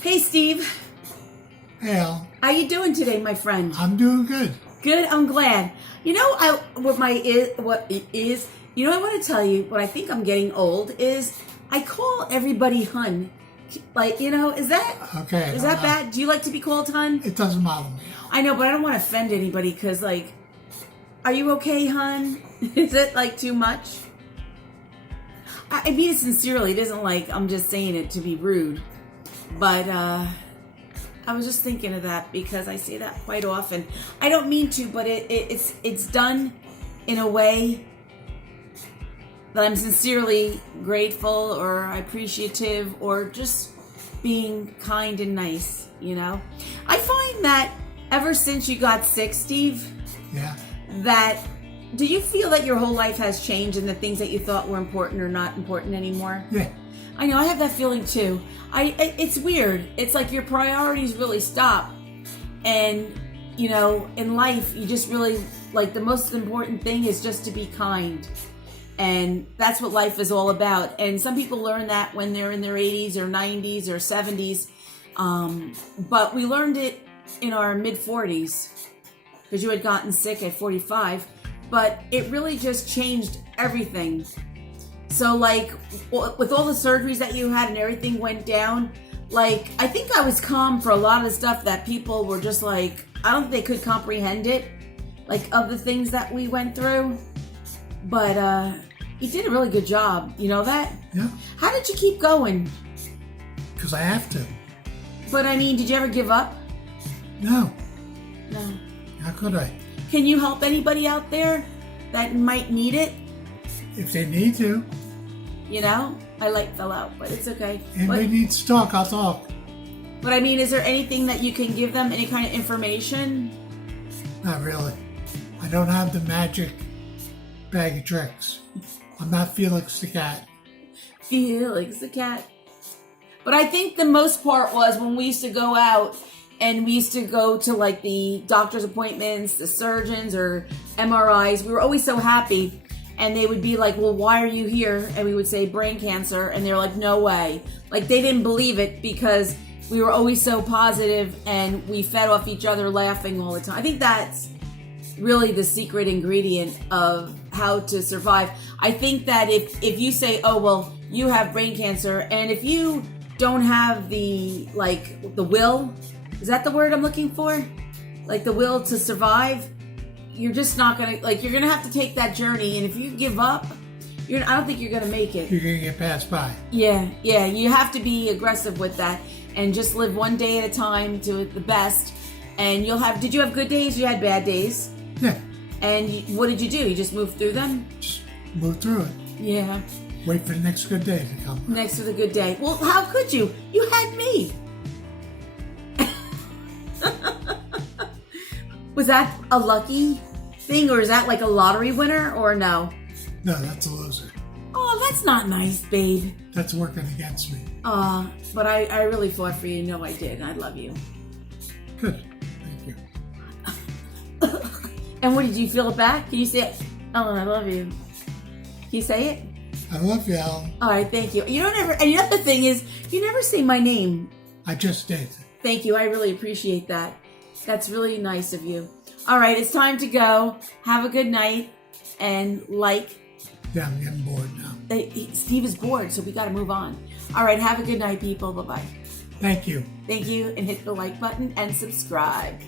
Hey, Steve. Hey, Al. How you doing today, my friend? I'm doing good. Good. I'm glad. You know, I want to tell you. What I think I'm getting old is I call everybody hun. Like, is that Okay. is that bad? Do you like to be called hun? It doesn't bother me. I know, but I don't want to offend anybody because, are you okay, hun? Is it too much? I mean it sincerely. It isn't like I'm just saying it to be rude, but I was just thinking of that because I say that quite often. I don't mean to, but it's done in a way that I'm sincerely grateful or appreciative or just being kind and nice, I find that ever since you got sick, Steve, do you feel that your whole life has changed and the things that you thought were important are not important anymore? Yeah. I know, I have that feeling too. It's weird. It's like your priorities really stop. And, in life, you just really, the most important thing is just to be kind. And that's what life is all about. And some people learn that when they're in their 80s or 90s or 70s. But we learned it in our mid-40s because you had gotten sick at 45. But it really just changed everything. So, with all the surgeries that you had and everything went down, I think I was calm for a lot of the stuff that people were just I don't think they could comprehend it, of the things that we went through. But you did a really good job. You know that? Yeah. How did you keep going? Because I have to. But, did you ever give up? No. No. How could I? Can you help anybody out there that might need it? If they need to. I fell out, but it's okay. Anybody needs to talk, I'll talk. But is there anything that you can give them, any kind of information? Not really. I don't have the magic bag of tricks. I'm not Felix the cat. Felix the cat. But I think the most part was when we used to go out and we used to go to the doctor's appointments, the surgeons or MRIs. We were always so happy. And they would be like, well, why are you here? And we would say brain cancer. And they're like, no way. They didn't believe it because we were always so positive and we fed off each other laughing all the time. I think that's really the secret ingredient of how to survive. I think that if you say, oh, well, you have brain cancer, and if you don't have the will, is that the word I'm looking for? The will to survive, you're just not going to, you're going to have to take that journey. And if you give up, I don't think you're going to make it. You're going to get passed by. Yeah. You have to be aggressive with that and just live one day at a time to the best. And did you have good days? You had bad days? Yeah. And what did you do? You just moved through them? Just move through it. Yeah. Wait for the next good day to come. Next to the good day. Well, how could you? You had me. Was that a lucky thing, or is that a lottery winner, or no? No, that's a loser. Oh, that's not nice, babe. That's working against me. But I really fought for you. No, I did. I love you. Good. Thank you. And what did you feel it back? Can you say it? Oh, I love you. Can you say it? I love you, Al. All right, thank you. You don't ever. And the other thing is, you never say my name. I just did. Thank you. I really appreciate that. That's really nice of you. All right, it's time to go. Have a good night. And Yeah, I'm getting bored now. Steve is bored, so we got to move on. All right, have a good night, people. Bye-bye. Thank you. Thank you. And hit the like button and subscribe.